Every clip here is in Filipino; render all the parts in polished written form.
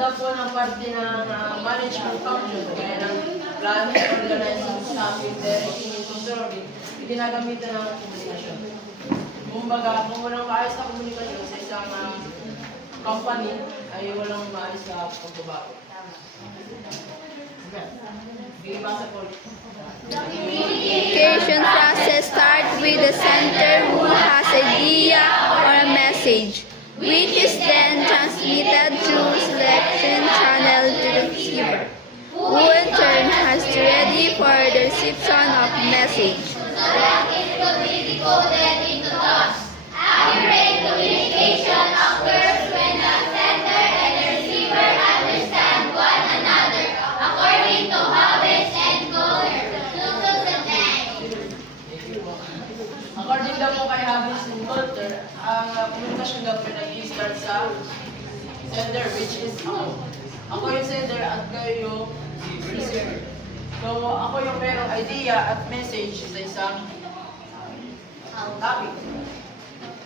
daw po ng parte ng management function, kaya ng planning, organizing, staffing, directing, and controlling, ginagamitan ng komunikasyon. Kumbaga, kung walang maayos na komunikasyon sa isang company, ay walang maayos na pagbabago. Communication process starts with the sender who has idea or a message, which is then transmitted through selection channel to the receiver, who in turn has to ready for the reception of message. Is completely coded into thoughts. Accurate communication occurs when the sender and the receiver understand one another according to habits and goals. According daw po kay Habits and Culture, ang komunikasyon daw po nag-start sa sender, which is ako. Ako yung sender at kayo yung receiver. So, ako yung merong idea at message sa isang topic,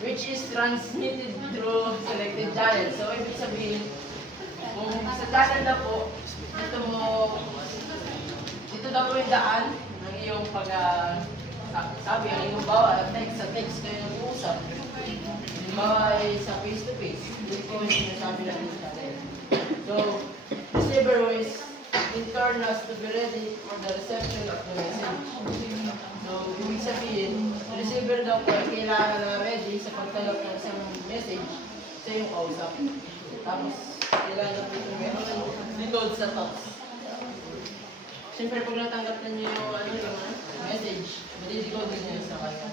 which is transmitted through selected channel. So, ibig sabihin, kung sa channel na po, dito daw po yung daan ng iyong sabi, ang iyong bawa, sa text kayo nag-uusap. Yung bawa ay sa face-to-face, dito po yung sinasabi natin sa channel. So, receiver is in turn has to be ready for the reception of the message. So, ibig sabihin, receiver daw po ay kailangan na ready sa pagtanggap ng isang message sa iyong kausap. Tapos, kailangan po ito meron decode sa thoughts. Siyempre, pag natanggap na niyo yung message, madidecode niyo sa kanya.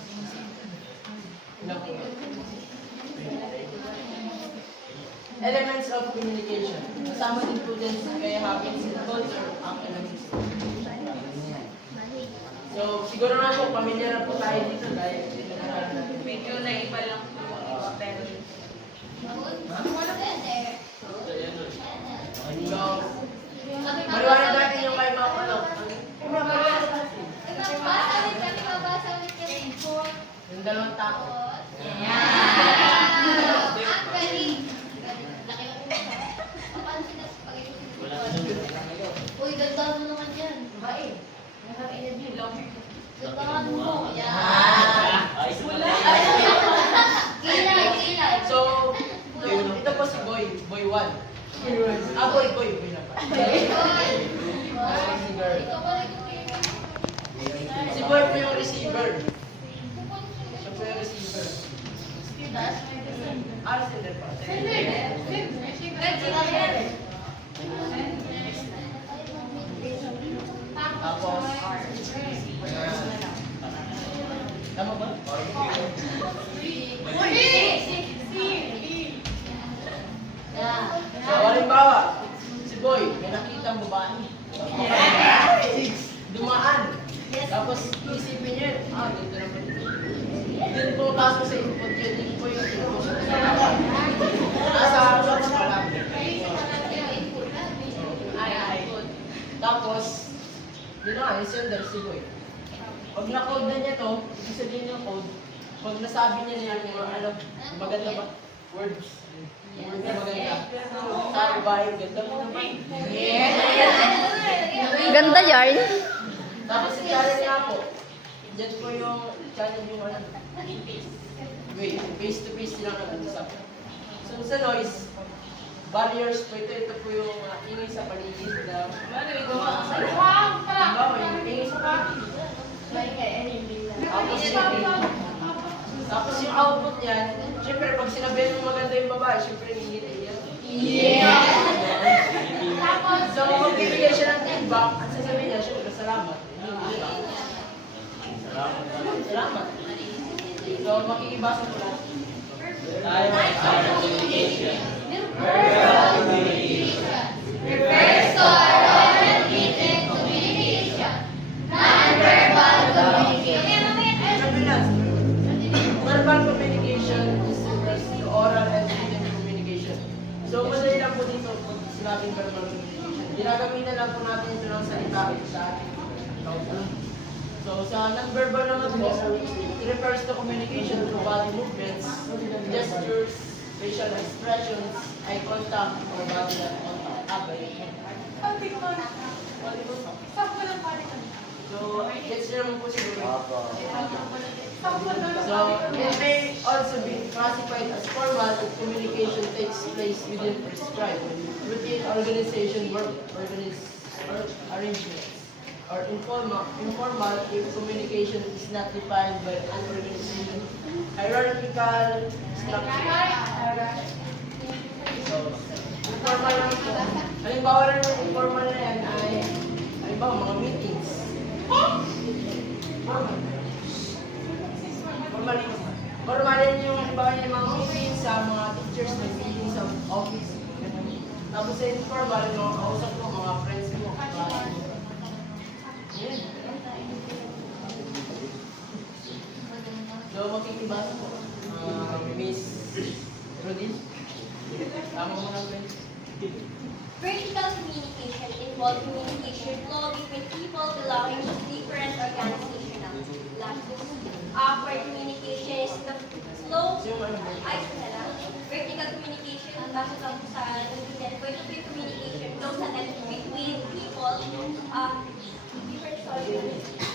Elements of communication. Kasama din po din sa kaya habits and culture ang elements of communication. So, siguro na po, pamilyar na po tayo dito dahil dito na natin. Medyo naiba lang po ang iba, pero So, maliwanag natin yung kay mga ano. Yung dalawang tao. Uy, ganda mo naman yan. Bae. Ganda mo. Yan. Kilay. So, ito po si Boy. Boy 1. Boy na pa. Si Boy po yung receiver. Siya po yung receiver. Sender pa. Tapos, tama ba? So, halimbawa, si Boy, may nakita ang babae. Dumaan. Tapos, isipin niya, dito na po. Dito po pasok sa input yun. Dito po yung input. Nasa shots pa lang. Tapos, yun na, yung sender si Boy. Pag na-code na niya to, ibig sabihin yung code, pag nasabi niya yung maganda ba? Words. Words na maganda. Sabi ba yung ganda mo naman? Ganda yarn. Tapos si channel niya po, dyan po yung channel yung wait, face-to-face silang nag-usap. So sa noise, barriers po ito po yung ingay sa paligid na yung ingay sa paligid. Tapos yung output niyan, syempre pag sinabihan mo maganda yung babae, syempre ngingiti yan. So kung magbibigay siya ng feedback, at sasabihin niya, syempre salamat. Salamat. So makikibasa ko lang. Verbal communication refers to oral and written communication. Non-verbal communication. Verbal communication is refers to oral and written communication. So, madali lang po dito pag sinabing verbal communication. Ginagamitan lang po natin ito ng salita sa ating kausap. So, sa non-verbal naman po, it refers to communication through body movements, gestures, facial expressions, eye contact, or body contact. So, gets nyo naman po siguro. So, it may also be classified as formal if communication takes place within prescribed routine organization work arrangements. Or informal if communication is not defined by an organization hierarchical structure. So, informal naman po. Halimbawa na yung informal na yan ay halimbawa mga meetings. Formal yan yung halimbawa yung mga meetings sa mga teachers, may meetings sa office. Tapos sa informal, yung mga kausap ko, mga friends ko. Yan. So, makikibasa po. Miss Rodin. Tama mo na, friends. Vertical communication involves communication flow between people belonging to different organizational levels. Upward communication is the flow. Vertical communication, base sa vertical communication flows between people different sources.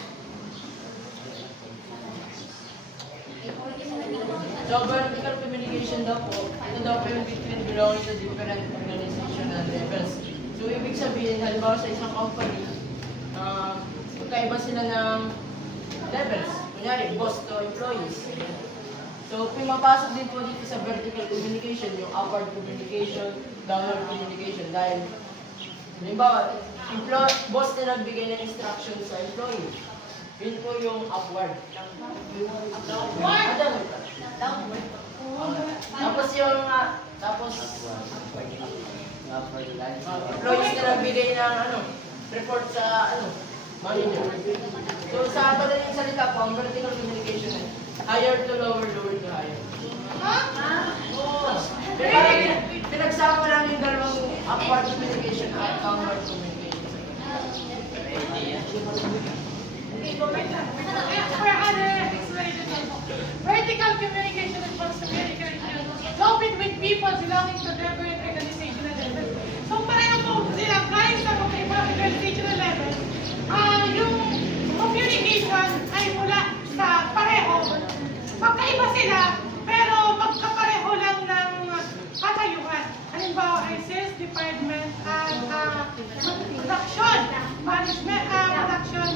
So, vertical communication daw po, ito daw po yung between belonging to different organizational levels. So, ibig sabihin, halimbawa sa isang company, magkaiba sila ng levels. Kunyari, boss to employees. So, pumapasok din po dito sa vertical communication, yung upward communication, downward communication. Dahil, halimbawa, boss na nagbigay ng instruction sa employee. Yun po yung upward. Downward. Tapos yung, employees na nagbigay ng report sa manager. So sa madaling salita po, ang vertical communication ay higher to lower, lower to higher. Parang pinagsama lang yung dalawang upward communication at downward communication. For other explanation, vertical communication involves communication flow between people belonging to different organizational levels. So pareho po sila kahit sa magkaibang organizational level, yung communication ay mula sa pareho. Magkaiba sila, pero magkapareho lang ng katayuan. Halimbawa ay sales department at production, management, production,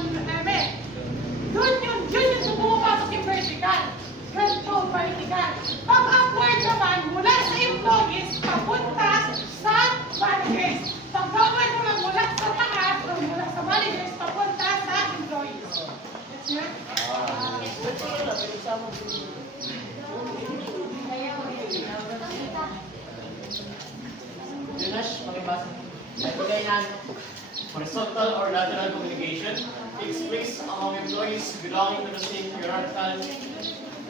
doon yung pumapasok yung vertical. Ganito, vertical. Pag upward naman, mula sa employees, papunta sa managers. Pag downward naman, mula sa taas, o mula sa managers, papunta sa employees. That's it? Jonas, pakibasa. Ibigay na. Horizontal or lateral communication takes place among employees belonging to the same hierarchical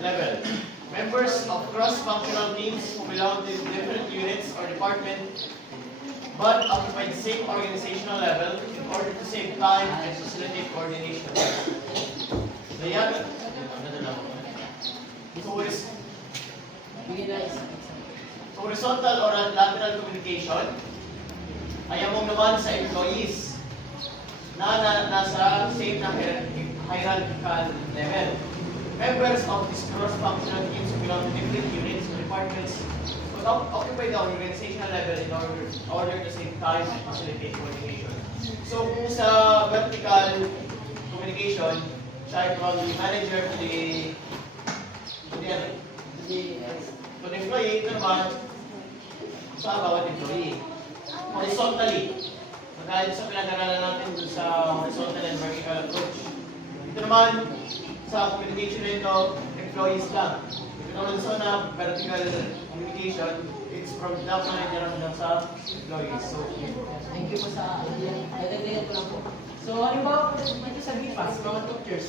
level. Members of cross-functional teams who belong to different units or departments but occupy the same organizational level in order to save time and facilitate coordination. Horizontal or lateral communication ay among naman sa employees na nasa same na hierarchical level. Members of these cross-functional teams who belong to different units or departments would occupy the organizational level in order to save time and facilitate coordination. So kung sa vertical communication, siya ay from the manager to the employee, ito naman sa bawat employee. Horizontally, dahil sa pinag-aralan natin dun sa horizontal and vertical approach. Ito naman, sa communication nito, employees lang. Ito naman sa vertical communication, it's from the manager hanggang sa employees. So, Thank you po sa idea. Dadagdagan ko lang po. So, halimbawa po dito sa BPAS, mga teachers,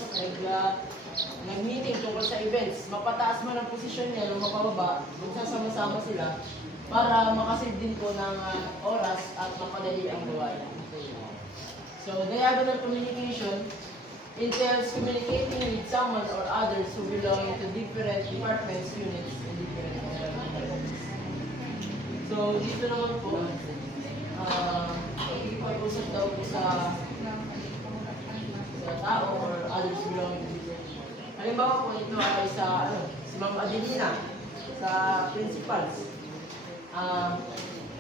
nag-meeting tungkol sa events, mapataas man ang posisyon niya o mapababa, magsasama-sama sila para makasave din po ng oras at mapadali ang gawain. So, diagonal communication entails communicating with someone or others who belong to different departments, units, and different organizations. So, dito naman po, dito ay sa si Ma'am Adelina, sa principals.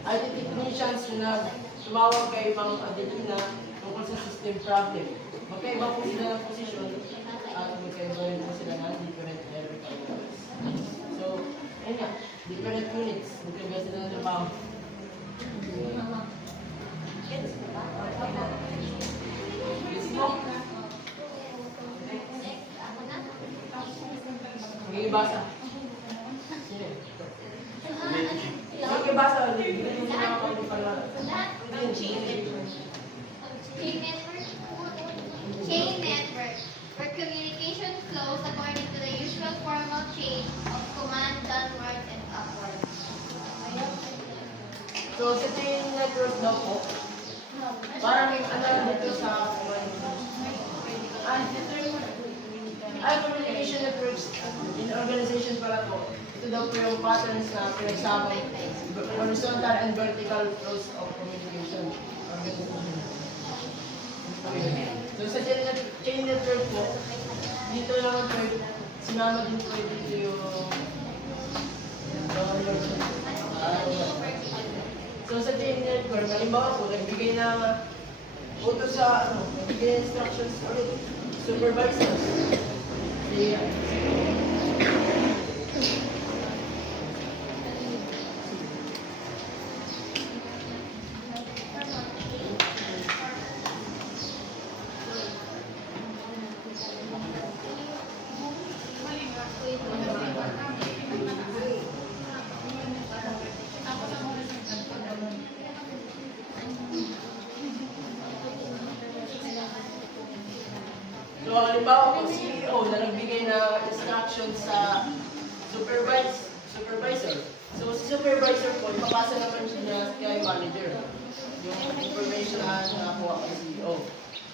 IT technicians na tumawag kay Ma'am Adelina tungkol sa system problem. Magkaiba po sila ng posisyon at magkaiba rin po sila ng different level units. So, ayun nga, different units. Magkaiba sila ng trabaho. Mag-ibasa. Sino? Mag-ibasa. Bigyan mo na ako ng pala. Chain network, where communication flows according to the usual formal chain of command downward and upward. So, sa chain network daw po, parang dito sa communication networks in organization pala po. Ito daw po yung patterns na pinagsabang horizontal and vertical flows of communication. So sa chain network po, dito naman po, sinama din po dito yung so sa chain network, halimbawa po, nagbigay na utos sa, nagbigay instructions ulit, supervisors. So, halimbawa po, CEO na nagbigay na instructions sa supervisor. So, si supervisor po, ipapasa naman niya kay manager yung information na nakuha kay CEO.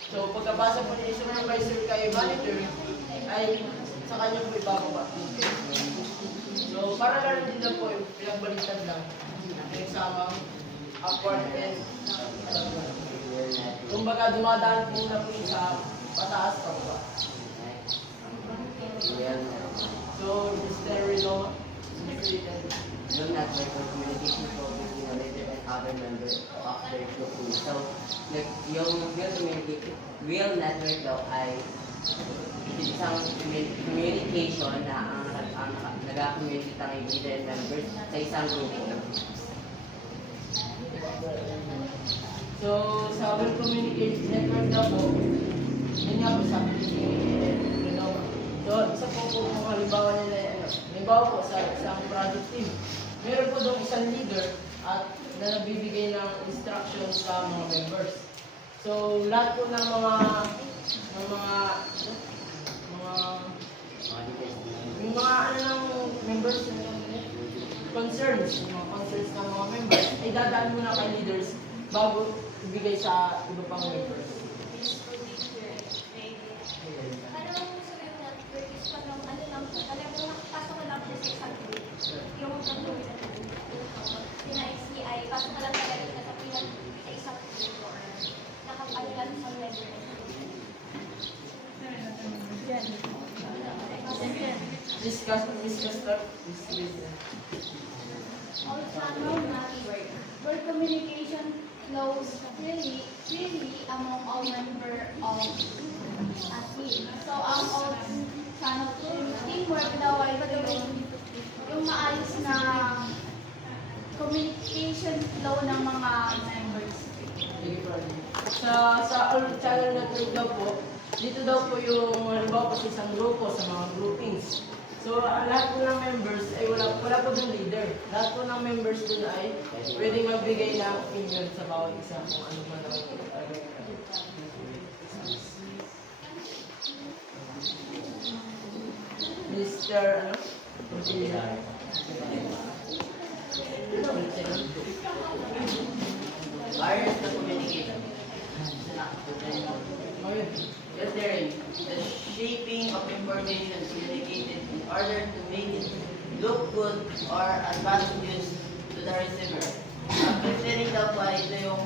So, pagkabasa po ni supervisor kay manager, ay sa kanya po ibababa. So, para lang din na po, pinagbaliktad lang yung samang upward and kumbaga dumadaan po na po siya sa pataas pa ba? So, Mr. Rino, Yung network of communication flow between a leader and other members of their group. So, like, yung real network daw ay isang communication na ang nag-communicate ang leader and members sa isang grupo. so sa well communication network daw po, yun nga po sabi ni Rino. So, isa po kung halimbawa nila, halimbawa po sa isang project team, meron po doon isang leader at na nagbibigay ng instructions sa mga members. So, lahat po ng mga yung mga ng members concerns, yung mga concerns ng mga members, ay dadaan muna kay leaders bago ibigay sa iba pang members. Discuss that. Channel network, where communication flows freely among all members of a team. So, ang all channel teamwork daw ay yung maayos na communication flow ng mga members. Sa all channel network daw po, dito daw po yung halimbawa po sa isang grupo, sa mga groupings. So, lahat po ng members ay wala po ng leader. Lahat po ng members dun ay pwedeng magbigay ng opinion sa bawat isa kung ano man ang Mr. Wires the communication. Considering the shaping of information communicated in order to make it look good or advantageous to the receiver. Ang considering daw po ay ito yung